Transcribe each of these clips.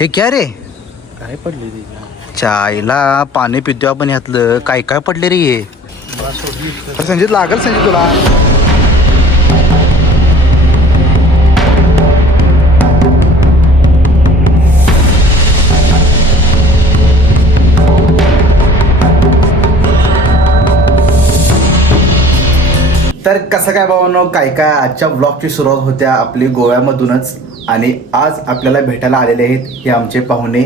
हे क्या रे? काय पडली चायला पाणी पितो आपण ह्यातलं. काय काय पडले रे हे? संजित लागल संजित तुला. तर कसं काय भावानो? काय काय आजच्या ब्लॉगची सुरुवात होत्या आपली गोव्यामधूनच. आणि आज आपल्याला भेटायला आलेले आहेत हे आमचे पाहुणे.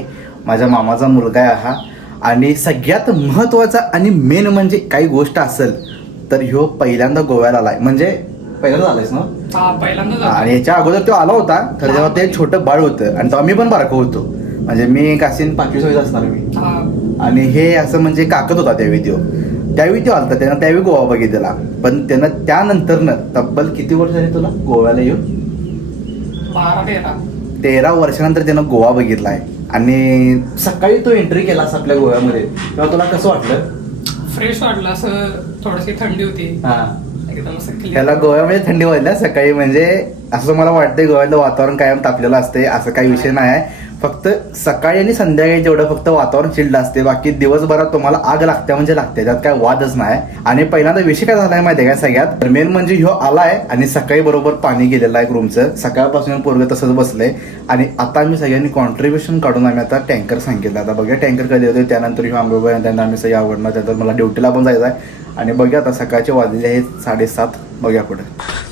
माझ्या मामाचा मुलगा आहे हा. आणि सगळ्यात महत्त्वाचा आणि मेन म्हणजे काही गोष्ट असेल तर ह्यो पहिल्यांदा गोव्याला आलाय. म्हणजे पहिल्यांदा आलायस ना? पहिल्यांदा. आणि याच्या अगोदर तो आला होता तर तेव्हा ते छोटं बाळ होतं आणि तेव्हा मी पण बारकं होतो. म्हणजे मी काशीन पाचवी सव्वीस असणार मी. आणि हे असं म्हणजे काकत होता त्यावेळी तो. त्यावेळी तो आलता त्यानं त्यावेळी गोवा बघितलेला पण त्यानं त्यानंतरनं तब्बल किती वर्ष झाली तुला गोव्याला येऊन? बारा तेरा. तेरा वर्षानंतर त्यानं गोवा बघितलाय. आणि सकाळी तो एंट्री केलास आपल्या गोव्यामध्ये. तेव्हा तुला कसं वाटलं? फ्रेश वाटलं असं थोडीशी थंडी होती. हा. एकदम असं clear. त्याला गोव्यामध्ये थंडी वाजली ना सकाळी. म्हणजे असं मला वाटतंय गोव्यातलं वातावरण कायम तापलेलं असते असं काही विषय नाही. आहे फक्त सकाळी आणि संध्याकाळी जेवढं फक्त वातावरण चिल्ड असते बाकी दिवसभरात तुम्हाला आग लागते म्हणजे लागते. त्यात काय वादच नाही. आणि पहिल्यांदा विषय काय झालाय आहे का सगळ्यात? मेन म्हणजे ह्यो आलाय आणि सकाळी बरोबर पाणी गेलेलं आहे रूमचं सकाळपासून पोरग तसंच बसलंय. आणि आता आम्ही सगळ्यांनी कॉन्ट्रीब्युशन काढून आम्ही आता टँकर सांगितलं. आता बघा टँकर कधी होते त्यानंतर ह्यो आंघोळ त्यानंतर आम्ही सगळी आवडणार. त्यानंतर मला ड्युटीला पण जायचं आहे आणि बघूया आता सकाळचे वाजले आहेत साडेसात. बघूया पुढे.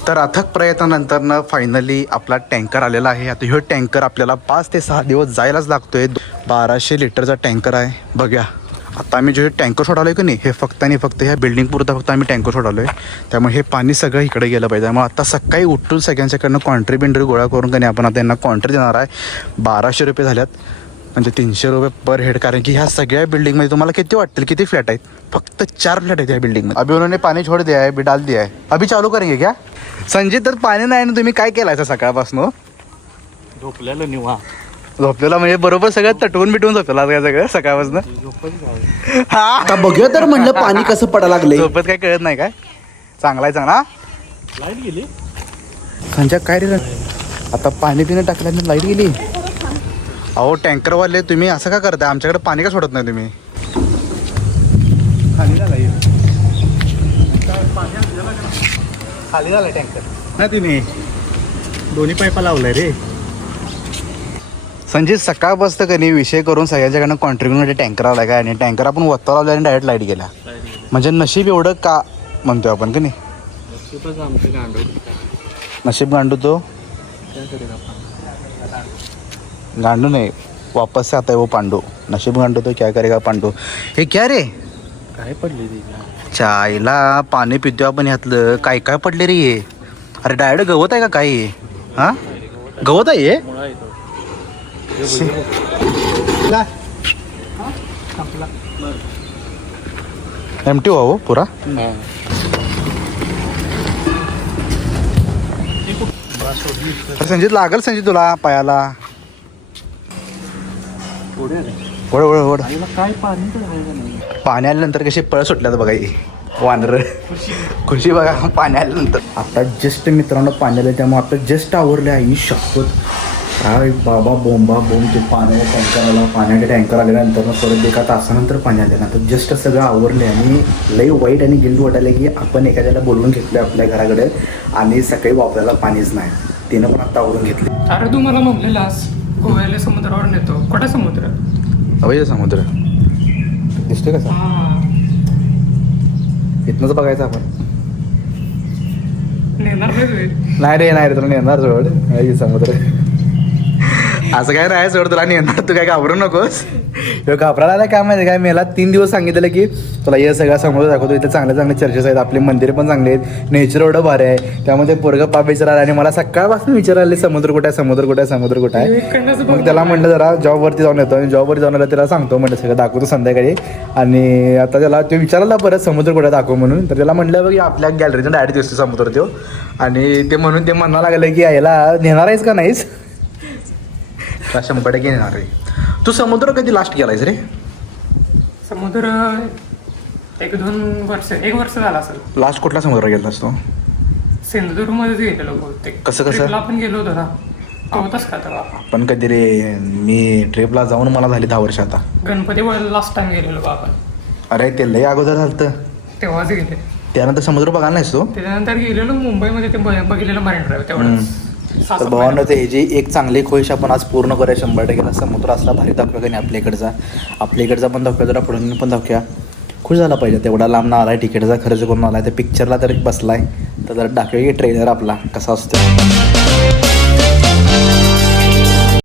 तर अथक प्रयत्नानंतरनं फायनली आपला टँकर आलेला आहे. आता ह्यो टँकर आपल्याला पाच ते सहा दिवस जायलाच लागतोय. बाराशे लिटरचा टँकर आहे. बघ्या. आता आम्ही जे टँकर सोडालोय की नाही हे फक्त आणि फक्त ह्या बिल्डिंगपुरतं फक्त आम्ही टँकर सोडालोय. त्यामुळे हे पाणी सगळं इकडे गेलं पाहिजे. त्यामुळे आता सकाळी उठून सगळ्यांच्याकडनं कॉन्ट्री बिंट्री गोळा करून का नाही आपण आता यांना कॉन्ट्री देणार आहे. बाराशे रुपये झाल्यात. म्हणजे तीनशे रुपये पर हेड कारण की ह्या सगळ्या बिल्डिंगमध्ये तुम्हाला किती वाटतील किती फ्लॅट आहेत? फक्त चार फ्लॅट आहेत ह्या बिल्डिंगमध्ये अभि उन्होंने पाणी छोड दिया है अभी डाल दिया है अभी चालू करेंगे क्या? संजय तर पाणी नाही ना तुम्ही काय केलाय सकाळपासून? झोपलेलं निवा झोपलेला म्हणजे बरोबर सगळं तटवून बिटवून झोपला काय सगळं सकाळपासून? हा. आता बघूया तर म्हणलं पाणी कसं पडा लागले झोपत काय कळत नाही काय? चांगला आहे चांगला लाइट गेली? संजय काय रे आता पाणी पिणं टाकल्यानंतर लाइट गेली. अहो टँकरवाले तुम्ही असं का करताय? आमच्याकडे पाणी का सोडत नाही तुम्ही? खाली झाला खाली झाला टँकर. ना तिने. दोन्ही पायपा लावलाय रे. संजय सकाळ बसतं का नाही? विषय करून सगळ्यांच्याकडनं कॉन्ट्रीब्युट टँकर आला काय आणि टँकर आपण वत्ता लावला आणि डायरेक्ट लाइट गेला. म्हणजे नशीब एवढं का म्हणतोय आपण का नाही? खूपच आमचं गांडो नशीब गांडू तो? गांडू नहीं. वापस से आता है वो पांडू. नशीब गांडू तो क्या करेगा पांडू? हे क्या रे? काय पडली चायला पाणी पितो आपण ह्यातलं. काय काय पडले रे हे? अरे डायरेक्ट गवत आहे का काय हे? हा? गवत आहे हे? येतो एमटी हो पुरा? अरे संजित लागल संजित तुला पायाला. ओढ ओढ ओढ आईला काय पाणी पाणी आल्यानंतर कशी पळ सुटल्यात बघा ही. वानर. खुशी. बघा पाणी आल्यानंतर. आता जस्ट मित्रांनो पाणी आलं त्यामुळे आता जस्ट आवरले आई शपथ. काय बाबा बोंबा बोंब ते पाण्याच्या टँकर आला पाण्याच्या टँकर आल्यानंतर परत एका तासानंतर पाणी आल्यानंतर जस्ट सगळं आवरले आणि लई वाईट आणि गिल्ट वाटायला की आपण एखाद्याला बोलवून घेतलं आपल्या घराकडे आणि सकाळी वापरायला पाणीच नाही. तिनं पण आता आवरून घेतले अरे तू मला म्हणलेलास गोव्याला समुद्रावर नेतो. कुठे समुद्र? अवय समुद्र. दिसतोय कसा इथनंच बघायचं आपण. नाही रे नाही रे तुला नेणार जोड नाही समुद्र. असं काय नाही सोड तुला नेणार तू काय घाबरू नकोस. ह्यो घाबरायला नाही काय माहिती काय? मला तीन दिवस सांगितलेलं की तुला हे सगळा समुद्र दाखवतो. इथे चांगले चांगले चर्चेस आहेत. आपले मंदिर पण चांगले आहेत. नेचर एवढं भारी आहे. त्यामध्ये पोरग पाप विचारायला आणि मला सकाळपासून विचारायला समुद्र कुठे आहे? समुद्र कुठे आहे? समुद्र कुठे आहे? मग त्याला म्हणलं जरा जॉबवरती जाऊन येतो. आणि जॉबवरती जाऊन आला त्याला सांगतो म्हणलं सगळं दाखवतो संध्याकाळी. आणि आता त्याला तो विचारला परत समुद्र कुठे दाखव म्हणून. तर त्याला म्हणलं बघ आपल्या गॅलरीच्या डायरेक्ट दिसतो समुद्र तो. आणि ते म्हणून ते म्हणायला लागलं की यायला नेणार आहेस का नाहीस? का शंभर टक्के नेणार आहे. तू समुद्र कधी लास्ट गेलायस रे? समुद्र एक दोन वर्ष एक वर्ष झाला असेल. लास्ट कुठला समुद्र गेलास तो? सिंधुदुर्ग मध्येच गेलेलो बहुतेक. कसं- कसं? Trip ला पण गेलो होतो ना. तो का तेव्हा? पण कधी रे मी ट्रिपला जाऊन मला झाली दहा वर्ष आता. गणपती लास्ट टाइम गेलेलो आपण. अरे ते लय अगोदर झालं तेव्हाच गेले. त्यानंतर समुद्र बघायला नाहीस तू? त्याच्यानंतर गेलेलो मुंबईमध्ये ते ब- बघितलेलं मरीन ड्राईव्ह तेवढंच. सहा तर भावांनो ते ह्याची एक चांगली खोश आपण आज पूर्ण करूया शंभर टक्के. समुद्र असला भारी का नाही आपल्या इकडचा आपल्या इकडचा पण दाखवूया जरा पुढे पण दाखवूया खुश झाला पाहिजे तेवढा लांब ना आलाय तिकीटचा खर्च करून आलाय तर पिक्चरला तर बसलाय. तर जरा दाखवूया की ट्रेलर आपला कसा असतो